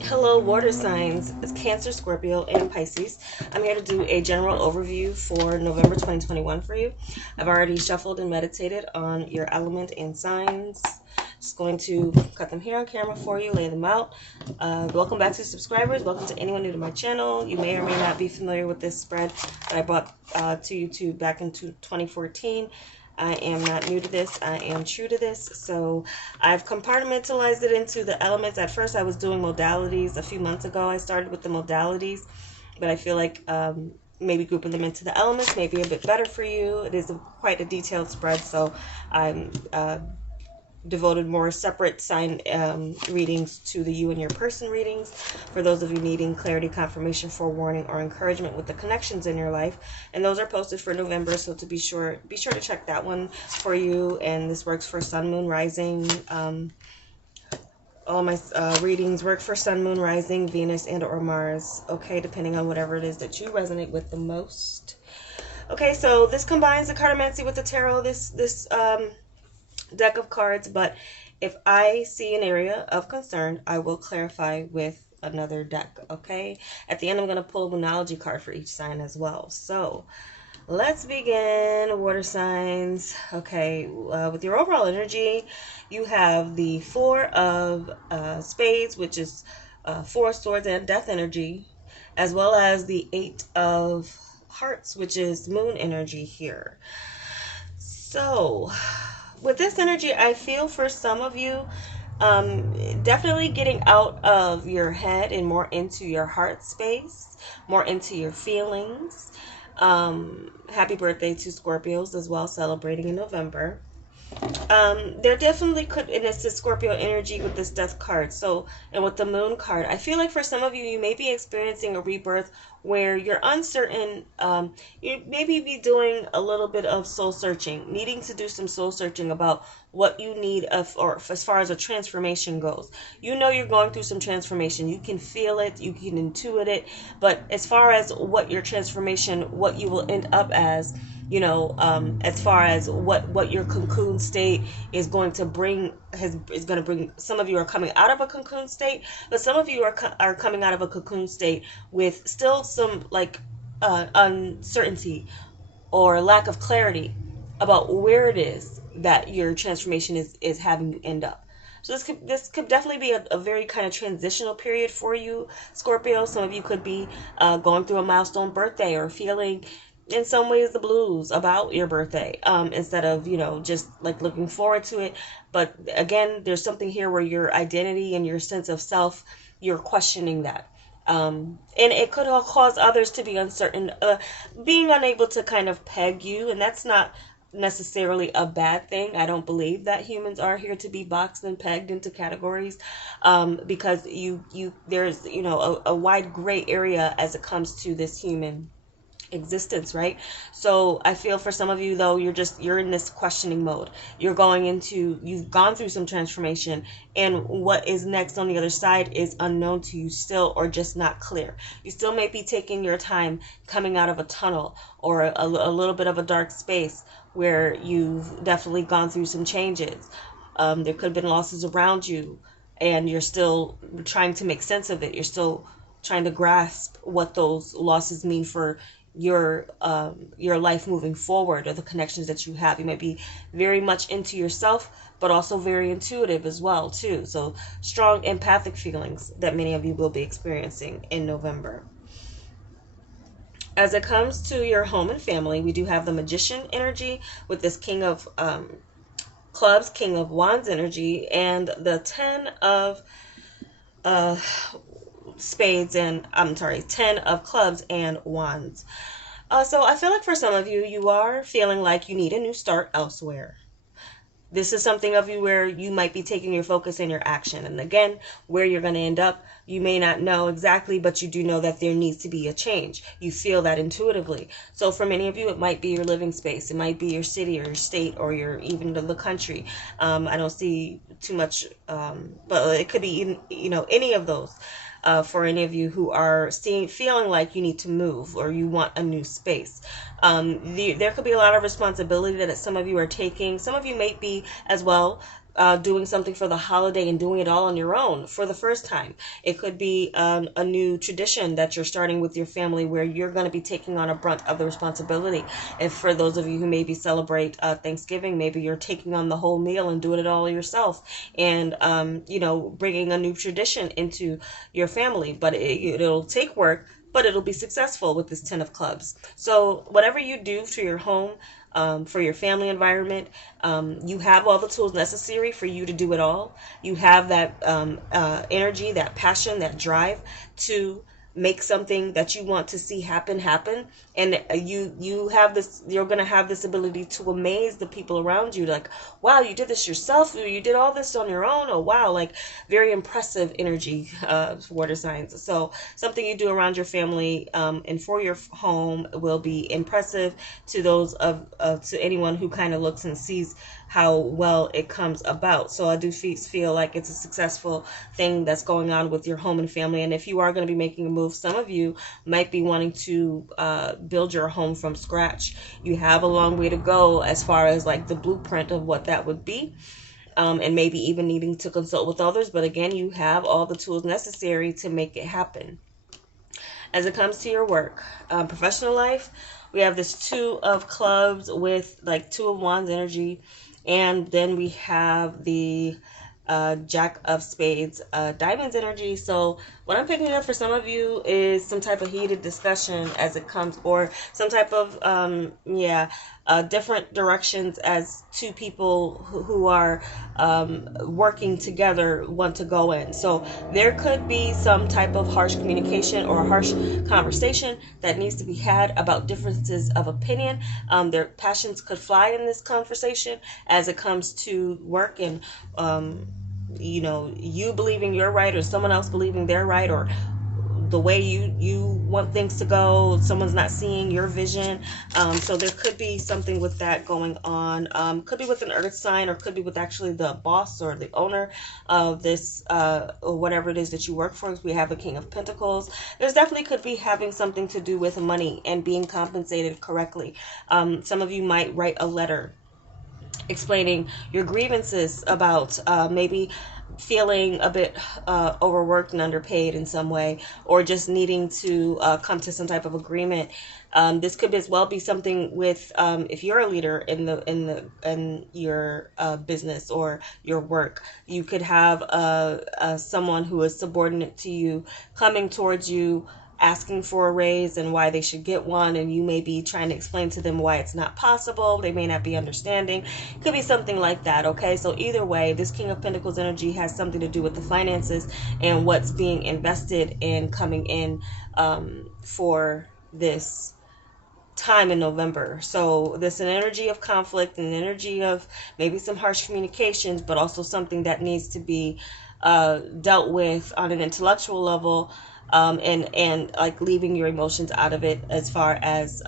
Hello, water signs. It's Cancer, Scorpio, and Pisces. I'm here to do a general overview for November 2021 for you. I've already shuffled and meditated on your element and signs. Just going to cut them here on camera for you, lay them out. Welcome back to subscribers. Welcome to anyone new to my channel. You may or may not be familiar with this spread that I brought to YouTube back in 2014. I am not new to this. I am true to this. So I've compartmentalized it into the elements. At first I was doing modalities. A few months ago I started with the modalities, but I feel like maybe grouping them into the elements may be a bit better for you. It is quite a detailed spread, so I'm devoted more separate sign readings to the you and your person readings for those of you needing clarity, confirmation, forewarning, or encouragement with the connections in your life. And those are posted for November, so to be sure to check that one for you. And this works for sun, moon, rising. All my readings work for sun, moon, rising, Venus, and or Mars, okay, depending on whatever it is that you resonate with the most. Okay, so this combines the cartomancy with the tarot, this deck of cards, but if I see an area of concern, I will clarify with another deck, okay? At the end, I'm going to pull a Moonology card for each sign as well. So let's begin, water signs. Okay, with your overall energy, you have the Four of Spades, which is Four of Swords and Death energy, as well as the Eight of Hearts, which is Moon energy here. So with this energy, I feel for some of you, definitely getting out of your head and more into your heart space, more into your feelings. Happy birthday to Scorpios as well, celebrating in November. There definitely could, and it's the Scorpio energy with this death card. So, and with the moon card, I feel like for some of you, you may be experiencing a rebirth where you're uncertain. You maybe be doing a little bit of soul searching, needing to do some soul searching about what you need or as far as a transformation goes. You know you're going through some transformation. You can feel it, you can intuit it, but as far as what your transformation, what you will end up as, you know, as far as what your cocoon state is going to bring, is going to bring. Some of you are coming out of a cocoon state, but some of you are coming out of a cocoon state with still some like uncertainty or lack of clarity about where it is that your transformation is having you end up. So this could definitely be a very kind of transitional period for you, Scorpio. Some of you could be going through a milestone birthday or feeling in some ways the blues about your birthday, instead of, you know, just like looking forward to it. But again, there's something here where your identity and your sense of self, you're questioning that. And it could cause others to be uncertain, being unable to kind of peg you, and that's not necessarily a bad thing. I don't believe that humans are here to be boxed and pegged into categories, because there's, you know, a wide gray area as it comes to this human existence, right? So I feel for some of you though, you're in this questioning mode. You've gone through some transformation, and what is next on the other side is unknown to you still, or just not clear. You still may be taking your time coming out of a tunnel or a little bit of a dark space where you've definitely gone through some changes. There could have been losses around you, and you're still trying to make sense of it. You're still trying to grasp what those losses mean for your life moving forward, or the connections that you have. You might be very much into yourself, but also very intuitive as well too. So strong empathic feelings that many of you will be experiencing in November. As it comes to your home and family, we do have the Magician energy with this King of Clubs, King of Wands energy, and the 10 of Spades, and 10 of Clubs and Wands. So I feel like for some of you, you are feeling like you need a new start elsewhere. This is something of you where you might be taking your focus and your action. And again, where you're going to end up, you may not know exactly, but you do know that there needs to be a change. You feel that intuitively. So for many of you, it might be your living space. It might be your city or your state, or your even the country. I don't see too much, but it could be, you know, any of those. For any of you who are feeling like you need to move or you want a new space. There could be a lot of responsibility that some of you are taking. Some of you may be as well doing something for the holiday and doing it all on your own for the first time. It could be a new tradition that you're starting with your family where you're going to be taking on a brunt of the responsibility. If for those of you who maybe celebrate Thanksgiving, maybe you're taking on the whole meal and doing it all yourself, and bringing a new tradition into your family. But it'll take work, but it'll be successful with this 10 of clubs. So whatever you do to your home, for your family environment, you have all the tools necessary for you to do it all. You have that energy, that passion, that drive to make something that you want to see happen, and you have this. You're gonna have this ability to amaze the people around you. Like, wow, you did this yourself. You did all this on your own. Oh wow, like very impressive energy. Water signs. So something you do around your family and for your home will be impressive to those to anyone who kind of looks and sees how well it comes about. So I do feel like it's a successful thing that's going on with your home and family. And if you are going to be making a move, some of you might be wanting to build your home from scratch. You have a long way to go as far as like the blueprint of what that would be. And maybe even needing to consult with others. But again, you have all the tools necessary to make it happen. As it comes to your work, professional life, we have this 2 of clubs with like 2 of wands energy. And then we have the Jack of Spades, diamonds energy. So what I'm picking up for some of you is some type of heated discussion as it comes, or some type of, different directions as two people who are working together want to go in. So there could be some type of harsh communication or a harsh conversation that needs to be had about differences of opinion. Their passions could fly in this conversation as it comes to work and you believing you're right or someone else believing they're right, or the way you want things to go, someone's not seeing your vision. So there could be something with that going on. Could be with an earth sign, or could be with actually the boss or the owner of this or whatever it is that you work for. We have the King of Pentacles. There's definitely could be having something to do with money and being compensated correctly. Some of you might write a letter explaining your grievances about maybe feeling a bit overworked and underpaid in some way, or just needing to come to some type of agreement. This could as well be something with if you're a leader in your business or your work. You could have someone who is subordinate to you coming towards you, asking for a raise and why they should get one, and you may be trying to explain to them why it's not possible. They may not be understanding. Could be something like that. Okay, so either way, this King of Pentacles energy has something to do with the finances and what's being invested in coming in for this time in November. So there's an energy of conflict, an energy of maybe some harsh communications, but also something that needs to be dealt with on an intellectual level. And like leaving your emotions out of it as far as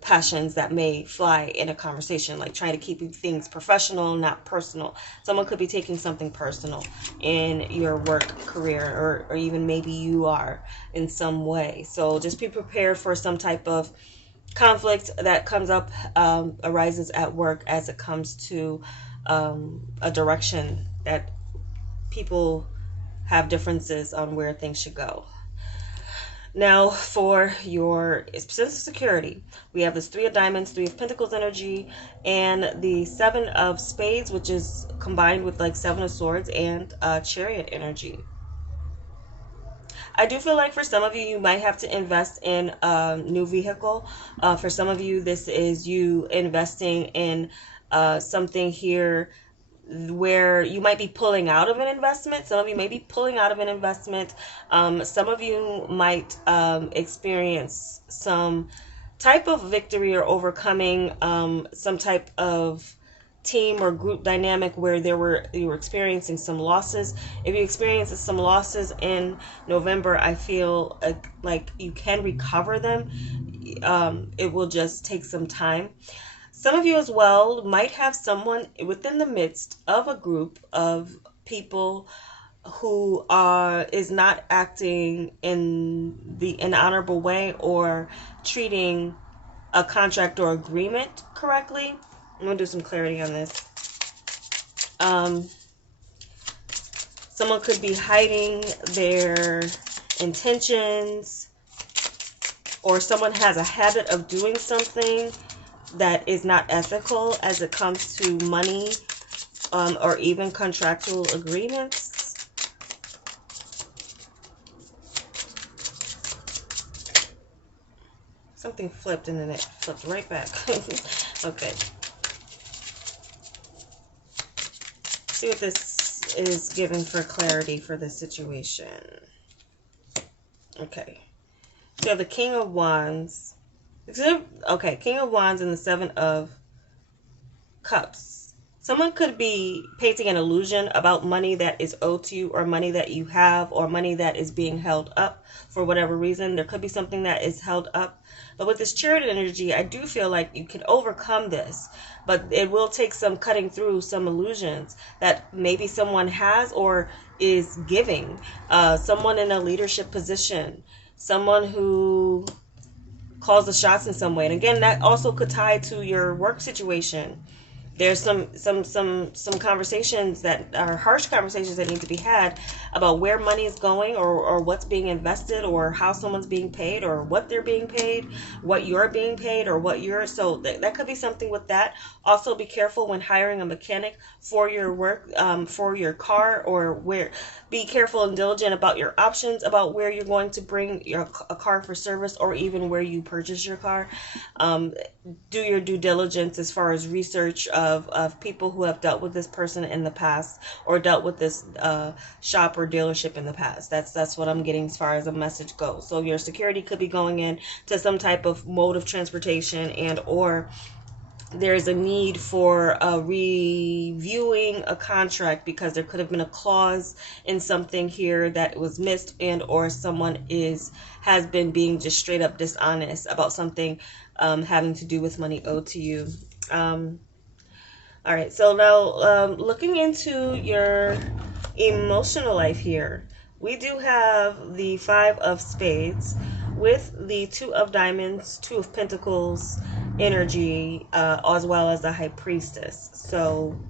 passions that may fly in a conversation, like trying to keep things professional, not personal. Someone could be taking something personal in your work career, or even maybe you are in some way. So just be prepared for some type of conflict that comes up, arises at work as it comes to a direction that people have differences on where things should go. Now, for your sense of security, we have this 3 of Diamonds, 3 of Pentacles energy, and the 7 of Spades, which is combined with like 7 of Swords and Chariot energy. I do feel like for some of you, you might have to invest in a new vehicle. For some of you, this is you investing in something here where you might be pulling out of an investment. Some of you may be pulling out of an investment. Some of you might experience some type of victory or overcoming some type of team or group dynamic where you were experiencing some losses. If you experience some losses in November, I feel like you can recover them. It will just take some time. Some of you as well might have someone within the midst of a group of people who is not acting in an honorable way or treating a contract or agreement correctly. I'm going to do some clarity on this. Someone could be hiding their intentions, or someone has a habit of doing something that is not ethical as it comes to money, or even contractual agreements. Something flipped and then it flipped right back. Okay. See what this is given for clarity for this situation. Okay. So the King of Wands. Okay, King of Wands and the Seven of Cups. Someone could be painting an illusion about money that is owed to you, or money that you have, or money that is being held up for whatever reason. There could be something that is held up. But with this Chariot energy, I do feel like you can overcome this. But it will take some cutting through some illusions that maybe someone has or is giving. Someone in a leadership position. Someone who calls the shots in some way. And again, that also could tie to your work situation. There's some conversations that are harsh conversations that need to be had about where money is going, or what's being invested, or how someone's being paid, or what they're being paid, what you're being paid, or what you're, so that could be something with that. Also be careful when hiring a mechanic for your work, for your car, or be careful and diligent about your options, about where you're going to bring a car for service, or even where you purchase your car. Do your due diligence as far as research of people who have dealt with this person in the past, or dealt with this shop or dealership in the past. That's what I'm getting as far as a message goes. So your security could be going in to some type of mode of transportation, and or there's a need for reviewing a contract because there could have been a clause in something here that was missed, and or someone has been being just straight up dishonest about something having to do with money owed to you. All right, so now looking into your emotional life here, we do have the Five of Spades with the Two of Diamonds, Two of Pentacles energy, as well as the High Priestess. So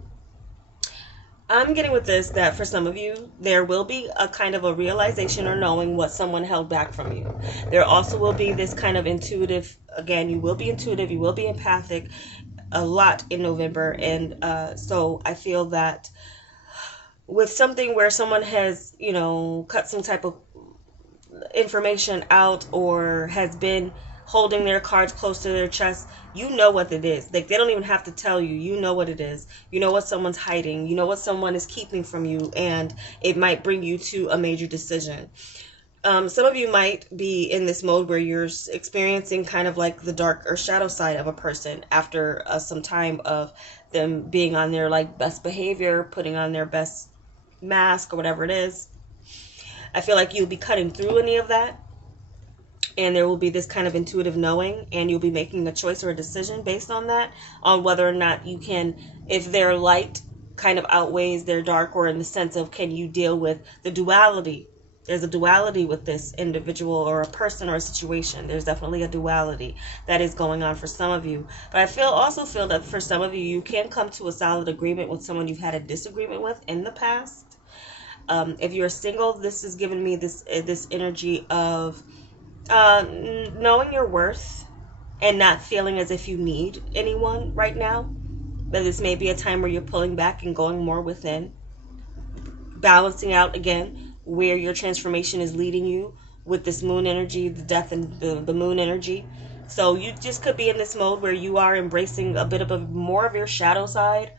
I'm getting with this that for some of you, there will be a kind of a realization or knowing what someone held back from you. There also will be this kind of intuitive, again, you will be intuitive, you will be empathic a lot in November. And so I feel that with something where someone has, cut some type of information out, or has been holding their cards close to their chest, you know what it is. Like, they don't even have to tell you. You know what it is. You know what someone's hiding. You know what someone is keeping from you, and it might bring you to a major decision. Some of you might be in this mode where you're experiencing kind of like the dark or shadow side of a person after some time of them being on their best behavior, putting on their best mask or whatever it is. I feel like you'll be cutting through any of that, and there will be this kind of intuitive knowing, and you'll be making a choice or a decision based on that, on whether or not you can, if their light kind of outweighs their dark, or in the sense of, can you deal with the duality? There's a duality with this individual or a person or a situation. There's definitely a duality that is going on for some of you. But I also feel that for some of you, you can come to a solid agreement with someone you've had a disagreement with in the past. If you're single, this is giving me this energy of knowing your worth and not feeling as if you need anyone right now. But this may be a time where you're pulling back and going more within, balancing out again where your transformation is leading you with this moon energy, the death and the moon energy. So you just could be in this mode where you are embracing a bit of more of your shadow side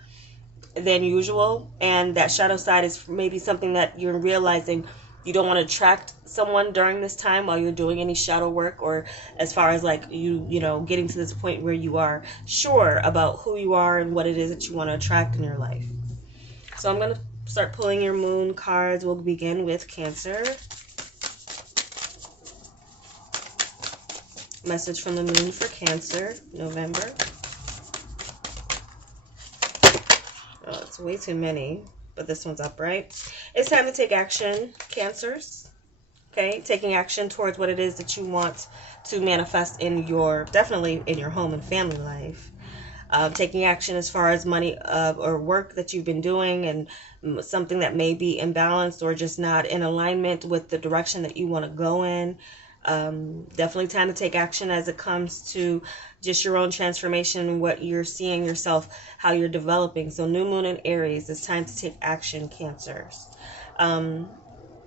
than usual, and that shadow side is maybe something that you're realizing you don't want to attract someone during this time while you're doing any shadow work, or as far as getting to this point where you are sure about who you are and what it is that you want to attract in your life. So I'm going to start pulling your moon cards. We'll begin with Cancer. Message from the moon for Cancer, November. Oh, it's way too many, but this one's upright. It's time to take action, Cancers. Okay, taking action towards what it is that you want to manifest definitely in your home and family life. taking action as far as money or work that you've been doing, and something that may be imbalanced or just not in alignment with the direction that you want to go in. Definitely time to take action as it comes to just your own transformation, what you're seeing yourself, how you're developing. So new moon in Aries, it's time to take action, Cancers.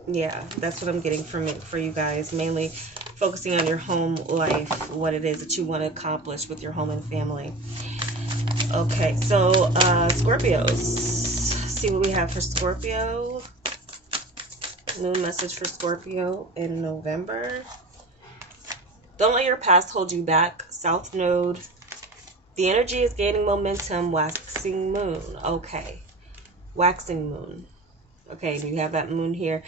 Yeah, that's what I'm getting from it for you guys, mainly focusing on your home life, what it is that you want to accomplish with your home and family. Okay, so Scorpios, see what we have for Scorpio. Moon message for Scorpio in November. Don't let your past hold you back. South Node. The energy is gaining momentum. Waxing moon. Okay. Waxing moon. Okay, you have that moon here.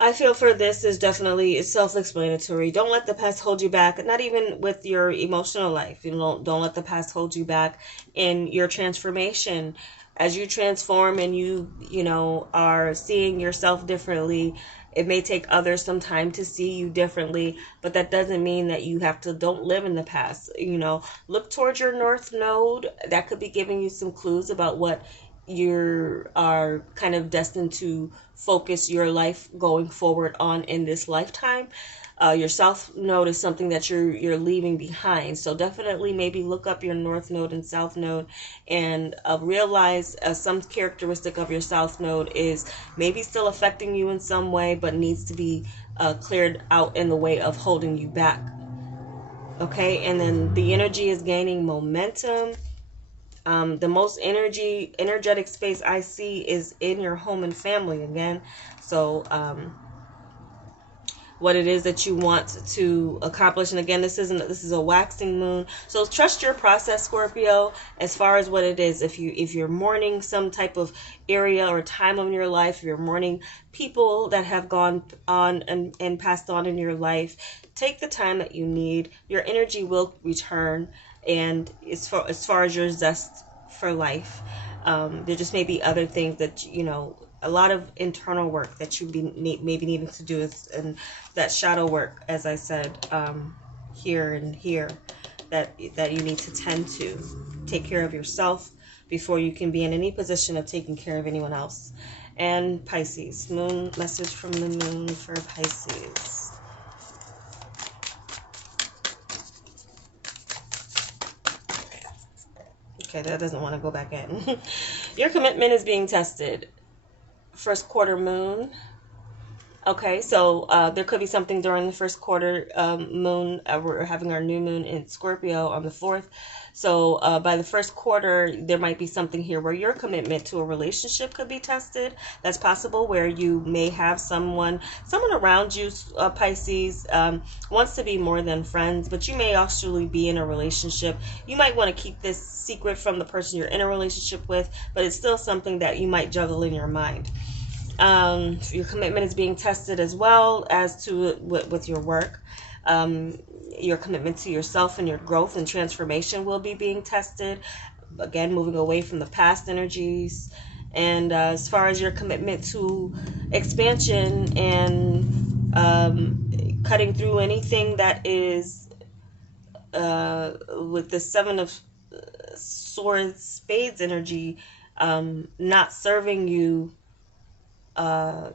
I feel for this is definitely self-explanatory. Don't let the past hold you back. Not even with your emotional life. You know, don't let the past hold you back in your transformation. As you transform and you know, are seeing yourself differently, it may take others some time to see you differently, but that doesn't mean that you have to, don't live in the past. You know, look towards your North Node. That could be giving you some clues about what you are kind of destined to focus your life going forward on in this lifetime. Your South Node is something that you're leaving behind. So definitely maybe look up your North Node and South Node and realize some characteristic of your South Node is maybe still affecting you in some way, but needs to be cleared out in the way of holding you back. Okay, and then the energy is gaining momentum. The most energetic space I see is in your home and family again. So what it is that you want to accomplish. And again, this is a waxing moon. So trust your process, Scorpio, as far as what it is. If you're mourning some type of area or time of your life, if you're mourning people that have gone on and passed on in your life, take the time that you need. Your energy will return. And as far as your zest for life, there just may be other things that, you know, a lot of internal work that you maybe needing to do, and that shadow work, as I said, here and here, that you need to tend to take care of yourself before you can be in any position of taking care of anyone else. And Pisces, moon message from the moon for Pisces. Okay, that doesn't want to go back in. Your commitment is being tested. First quarter moon. Okay, so there could be something during the first quarter moon. We're having our new moon in Scorpio on the 4th. So by the first quarter, there might be something here where your commitment to a relationship could be tested. That's possible, where you may have someone around you, Pisces, wants to be more than friends, but you may actually be in a relationship. You might want to keep this secret from the person you're in a relationship with, but it's still something that you might juggle in your mind. Your commitment is being tested as well as to with your work. Your commitment to yourself and your growth and transformation will be being tested. Again, moving away from the past energies. And as far as your commitment to expansion and cutting through anything that is with the Seven of Swords, Spades energy, not serving you.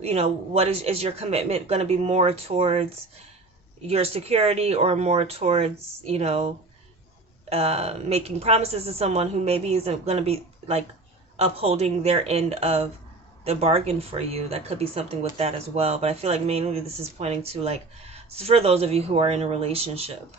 You know, what is your commitment going to be more towards your security, or more towards, you know, making promises to someone who maybe isn't going to be like upholding their end of the bargain for you? That could be something with that as well. But I feel like mainly this is pointing to, like, for those of you who are in a relationship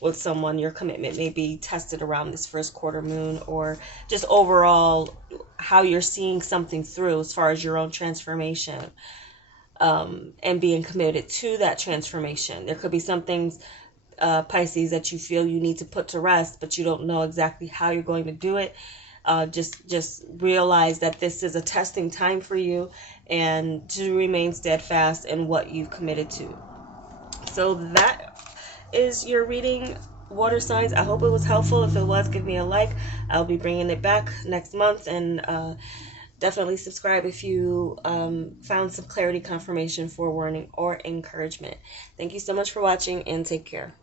with someone, your commitment may be tested around this first quarter moon, or just overall how you're seeing something through as far as your own transformation, and being committed to that transformation. There could be some things, Pisces, that you feel you need to put to rest, but you don't know exactly how you're going to do it. Just realize that this is a testing time for you, and to remain steadfast in what you've committed to. So that is your reading, water signs. I hope it was helpful. If it was, give me a like. I'll be bringing it back next month, and definitely subscribe if you found some clarity, confirmation, forewarning, or encouragement. Thank you so much for watching, and take care.